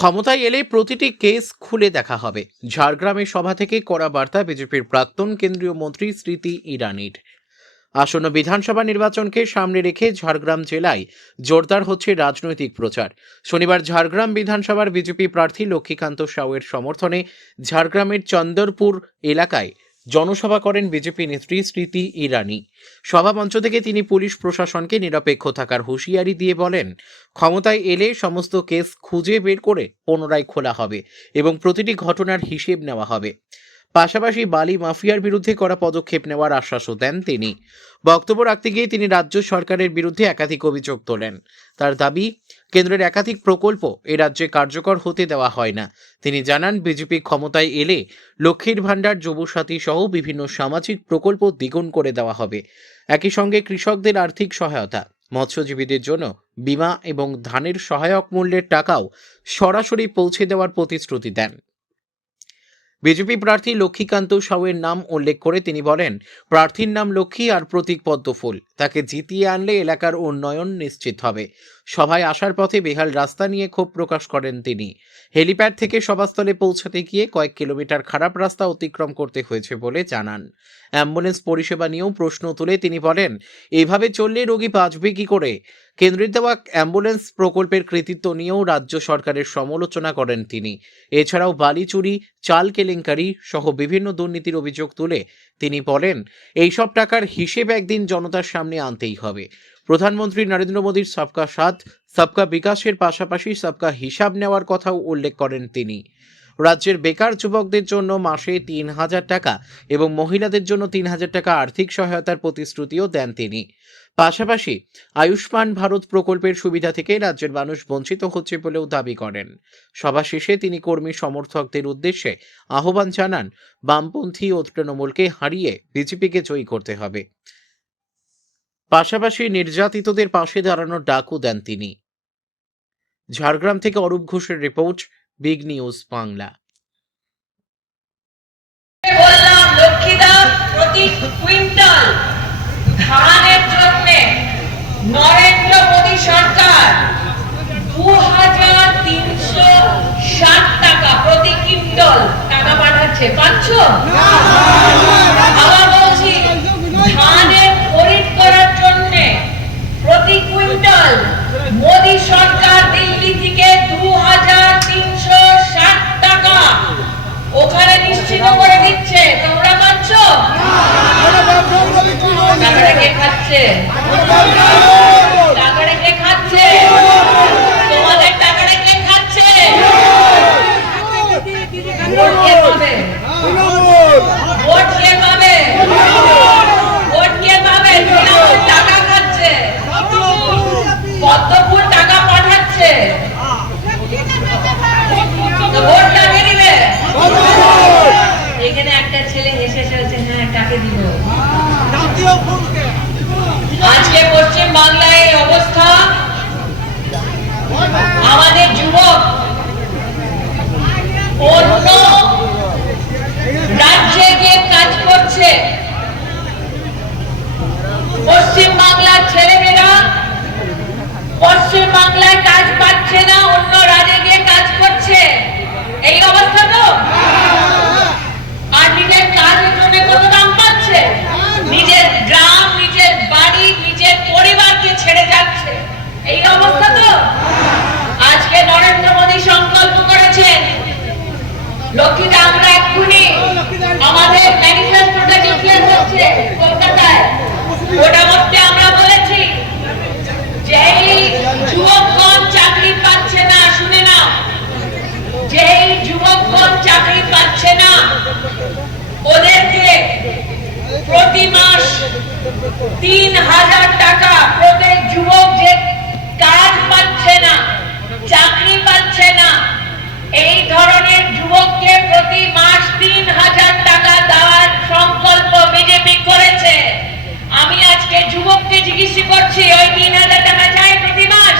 ক্ষমতায় এলে প্রতিটি কেস খুলে দেখা হবে। ঝাড়গ্রামের সভা থেকে কড়া বার্তা বিজেপির প্রাক্তন কেন্দ্রীয় মন্ত্রী স্মৃতি ইরানির। আসন্ন বিধানসভা নির্বাচনকে সামনে রেখে ঝাড়গ্রাম জেলায় জোরদার হচ্ছে রাজনৈতিক প্রচার। শনিবার ঝাড়গ্রাম বিধানসভার বিজেপি প্রার্থী লক্ষ্মীকান্ত সাউয়ের সমর্থনে ঝাড়গ্রামের চন্দরপুর এলাকায় জনসভা করেন বিজেপি নেত্রী স্মৃতি ইরানি। সভামঞ্চ থেকে তিনি পুলিশ প্রশাসনকে নিরপেক্ষ থাকার হুঁশিয়ারি দিয়ে বলেন, ক্ষমতায় এলে সমস্ত কেস খুঁজে বের করে পুনরায় খোলা হবে এবং প্রতিটি ঘটনার হিসেব নেওয়া হবে। পাশাপাশি বালি মাফিয়ার বিরুদ্ধে কড়া পদক্ষেপ নেওয়ার আশ্বাসও দেন তিনি। বক্তব্য রাখতে গিয়ে তিনি রাজ্য সরকারের বিরুদ্ধে একাধিক অভিযোগ তোলেন। তার দাবি, কেন্দ্রের একাধিক প্রকল্প এ রাজ্যে কার্যকর হতে দেওয়া হয় না। তিনি জানান, বিজেপি ক্ষমতায় এলে লক্ষ্মীর ভাণ্ডার, যুবসাথী সহ বিভিন্ন সামাজিক প্রকল্প দ্বিগুণ করে দেওয়া হবে। একই সঙ্গে কৃষকদের আর্থিক সহায়তা, মৎস্যজীবীদের জন্য বীমা এবং ধানের সহায়ক মূল্যের টাকাও সরাসরি পৌঁছে দেওয়ার প্রতিশ্রুতি দেন। বিজেপি প্রার্থী লক্ষ্মীকান্ত সাউয়ের নাম উল্লেখ করে তিনি বলেন, প্রার্থীর নাম লক্ষ্মী আর প্রতীক পদ্মফুল। তাকে জিতিয়ে আনলে এলাকার উন্নয়ন নিশ্চিত হবে। সভায় আসার পথে বেহাল রাস্তা নিয়ে ক্ষোভ প্রকাশ করেন তিনি। হেলিপ্যাড থেকে সভাস্থলে পৌঁছাতে গিয়ে কয়েক কিলোমিটার খারাপ রাস্তা অতিক্রম করতে হয়েছে বলে জানান। অ্যাম্বুলেন্স পরিষেবা নিয়েও প্রশ্ন তুলে তিনি বলেন, এইভাবে চললে রোগী বাঁচবে কি করে? কেন্দ্রের দেওয়া অ্যাম্বুলেন্স প্রকল্পের কৃতিত্ব নিয়েও রাজ্য সরকারের সমালোচনা করেন তিনি। এছাড়াও বালি চুরি, চাল কেলেঙ্কারি সহ বিভিন্ন দুর্নীতির অভিযোগ তুলে তিনি বলেন, এইসব টাকার হিসেব একদিন জনতার সামনে আনতেই হবে। প্রধানমন্ত্রী নরেন্দ্র মোদীর সবকা সাথ সবকা বিকাশের পাশাপাশি সবকা হিসাব নেওয়ার কথাও উল্লেখ করেন তিনি। রাজ্যের বেকার যুবকদের জন্য মাসে ৩,০০০ টাকা এবং মহিলাদের জন্য ৩,০০০ টাকা আর্থিক সহায়তার প্রতিশ্রুতিও দেন তিনি। পাশাপাশি আয়ুষ্মান ভারত প্রকল্পের সুবিধা থেকে রাজ্যের মানুষ বঞ্চিত হচ্ছে বলেও দাবি করেন। সভা শেষে তিনি কর্মী সমর্থকদের উদ্দেশ্যে আহ্বান জানান, বামপন্থী ও তৃণমূলকে হারিয়ে বিজেপিকে জয়ী করতে হবে। পাশাপাশি নির্যাতিতদের পাশে দাঁড়ানোর ডাকও দেন তিনি। ঝাড়গ্রাম থেকে অরূপ ঘোষের রিপোর্ট, বিগ নিউজ বাংলা। বললাম, লক্ষ্মীদা প্রতি কুইন্টাল ধানের জন্য নরেন্দ্র মোদী সরকার 2,360 টাকা প্রতি কুইন্টাল টাকা পাঠাচ্ছে। পাচ্ছ? আবার বলছি, ধানের খরিদ করার জন্য প্রতি কুইন্টাল মোদী সরকার দিল্লি থেকে 2,360 টাকা ওখানে নিশ্চিত করে দিচ্ছে। তোমরা পাচ্ছ? টাকাটা কে খাচ্ছে? টাকাটা কে খাচ্ছে? তোমাদের টাকাটা কে খাচ্ছে? ভোট কে পাবে? ভোট কে পাবে? ভোট কে পাবে? টাকা খাচ্ছে, পদ্মফুল টাকা পাঠাচ্ছে। ভোট কাকে দিবে? এখানে একটা ছেলে হেসে চলছে, হ্যাঁ কাকে দিব। আজকে পশ্চিম বাংলায় এই অবস্থা। আমাদের যুবক অন্য রাজ্যে গিয়ে কাজ করছে, পশ্চিম বাংলার ছেলেমেয়েরা পশ্চিম বাংলায় কাজ পাচ্ছে না, অন্য রাজ্যে গিয়ে কাজ করছে। এই অবস্থা তো। আর নিজের কাজের জন্য কত দাম পাচ্ছে? নিজের গ্রাম, নিজের বাড়ি, নিজের পরিবারকে ছেড়ে যাচ্ছে। এই অবস্থা তো। আজকে নরেন্দ্র মোদী সংকল্প করেছেন, লক্ষ্মীদা আমরা এক্ষুনি আমাদের ম্যানিফেস্টোটা ডিক্লেয়ার হচ্ছে কলকাতায়, ওটার মধ্যে আমরা বলেছি যেই যুবকগণ চাকরি পাচ্ছে না, শুনে নাও, যেই যুবকগণ চাকরি পাচ্ছে না ওদেরকে প্রতি মাস 3,000 টাকা, প্রত্যেক যুবক যে কাজ পাচ্ছে না, চাকরি পাচ্ছে না, এই ধরনের যুবককে প্রতি মাস 3,000 টাকা দেওয়ার সংকল্প বিজেপি করেছে। আমি আজকে যুবককে জিজ্ঞেস করছি, ওই 3,000 টাকা চাই প্রতি মাস?